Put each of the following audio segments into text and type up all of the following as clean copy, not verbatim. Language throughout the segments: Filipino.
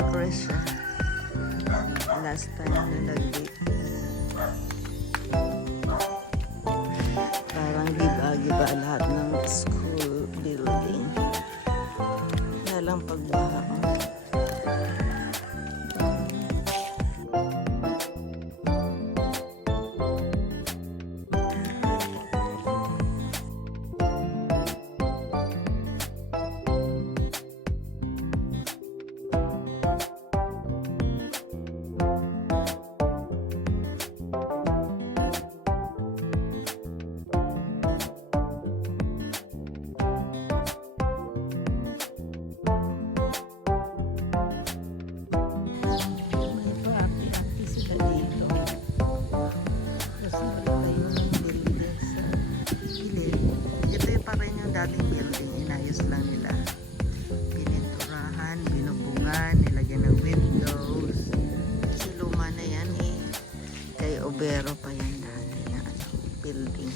progress siya. Last time nilagay. Parang giba-giba lahat ng school building. Kaya lang pagbaha. Dating building, inayos lang nila. Pininturahan, binubungan, nilagyan ng windows. Kasi luma na yan eh. Kay Obero pa yan dati na building.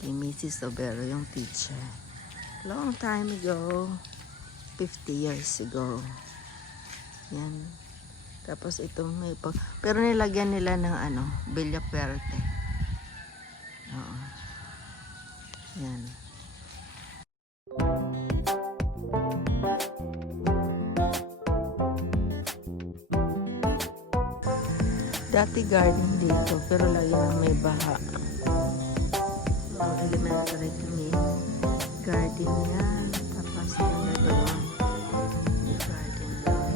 Kay Mrs. Obero, yung teacher. Long time ago. 50 years ago. Yan. Tapos itong may pero nilagyan nila ng Villa Perte. Oo. Yan. Dati garden dito, pero lagi na may baha. Elementary kami. Garden yan. Tapos na doon. Garden doon.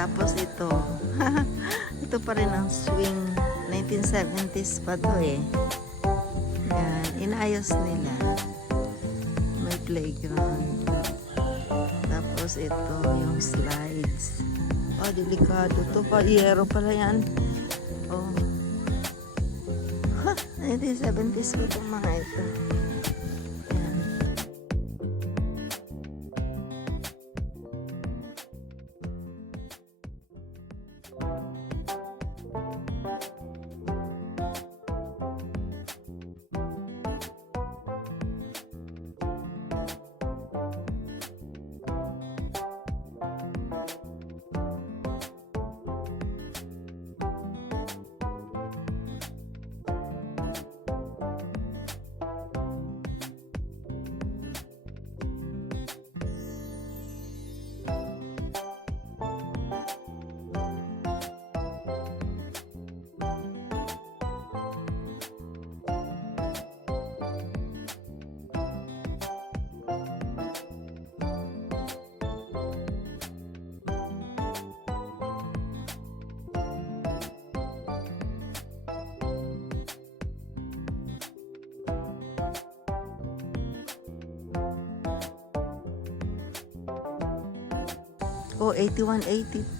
Tapos ito, ito pa rin ang swing. 1970s pa to eh. Yan, inayos nila. May playground. Tapos ito, yung slides. Oh, delikado to pa. Yero pala yan. Oh. 1970s pa itong mga ito. Oh, 81-82.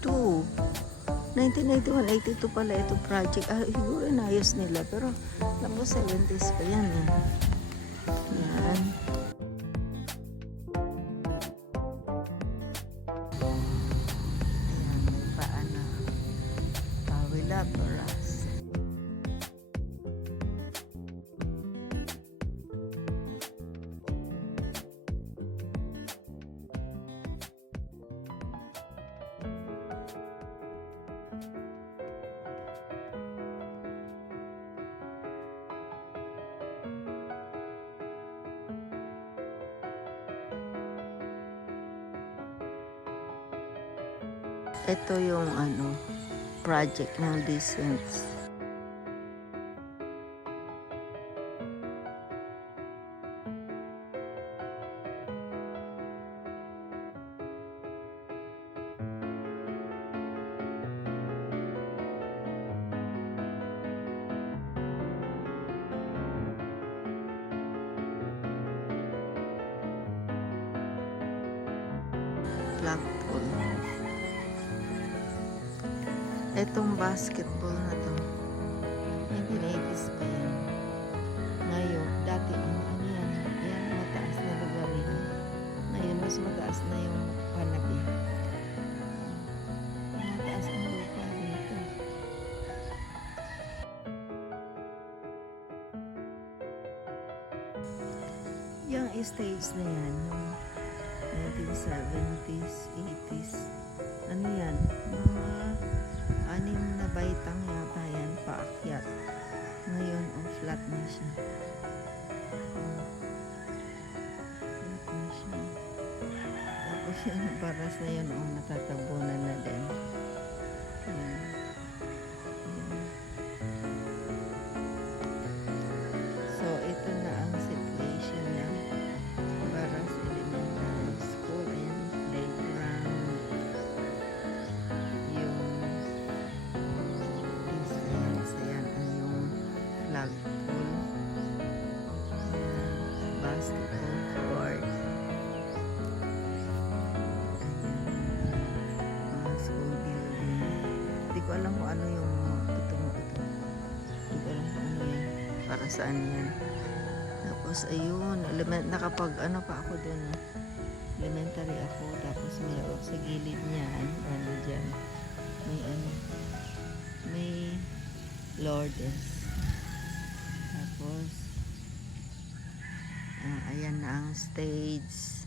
1981-82 pala ito project. Siguro inayos nila. Pero, naku, 70s pa yan eh. Yan. Ayan, may paana. Pawila, paras. Ito yung project ng Decents. flagpole. Etong basketball na to, 1980s pa yan. Ngayon, dati ano yan, yan mataas na lugar yan. Ngayon, mas mataas na yung panabi. Mataas ang lupa dito. Yung stage na yan, yung 1970s, 80s, ano yan, mga 6 na baitang yata yan, paakyat. Ngayon, flat na siya. Flat na siya. Tapos yung baras na yun, natatabunan na din. Yan. Yan. So, ito na ang situation niya. Baras Elementary School. Ayan, playground. Yung ayan ang yung flagpole. Ayan, basketball court. Ayan, mga school building. Hindi ko alam kung ano yung ito. Hindi ko alam kung ano yan. Para saan yan. Tapos ayun, nakapag ano pa ako dun. Elementary ako. Tapos mayroon sa gilid niyan. Ano dyan. May ano. May Lourdes. Tapos ayan na ang stage.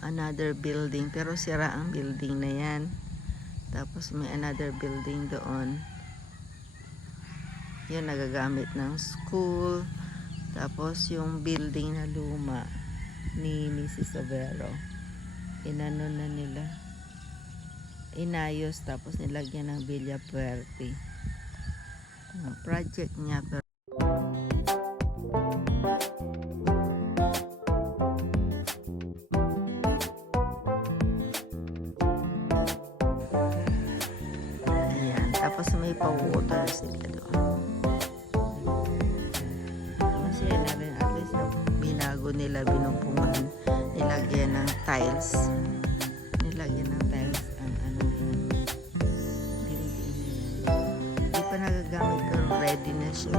Another building. Pero sira ang building na yan. Tapos may another building doon. Yan nagagamit ng school. Tapos yung building na luma ni Mrs. Overo, inano na nila, inayos, tapos nilagyan ng Villa Puerte. Project niya. Ayan, tapos may pa-water sila doon. Masaya na rin, at least na binago nila, binumpungan, nilagyan ng tiles. Nilagyan ng tiles ang ano yun. Building na yan. Hindi pa nagagamit pero ready na siya.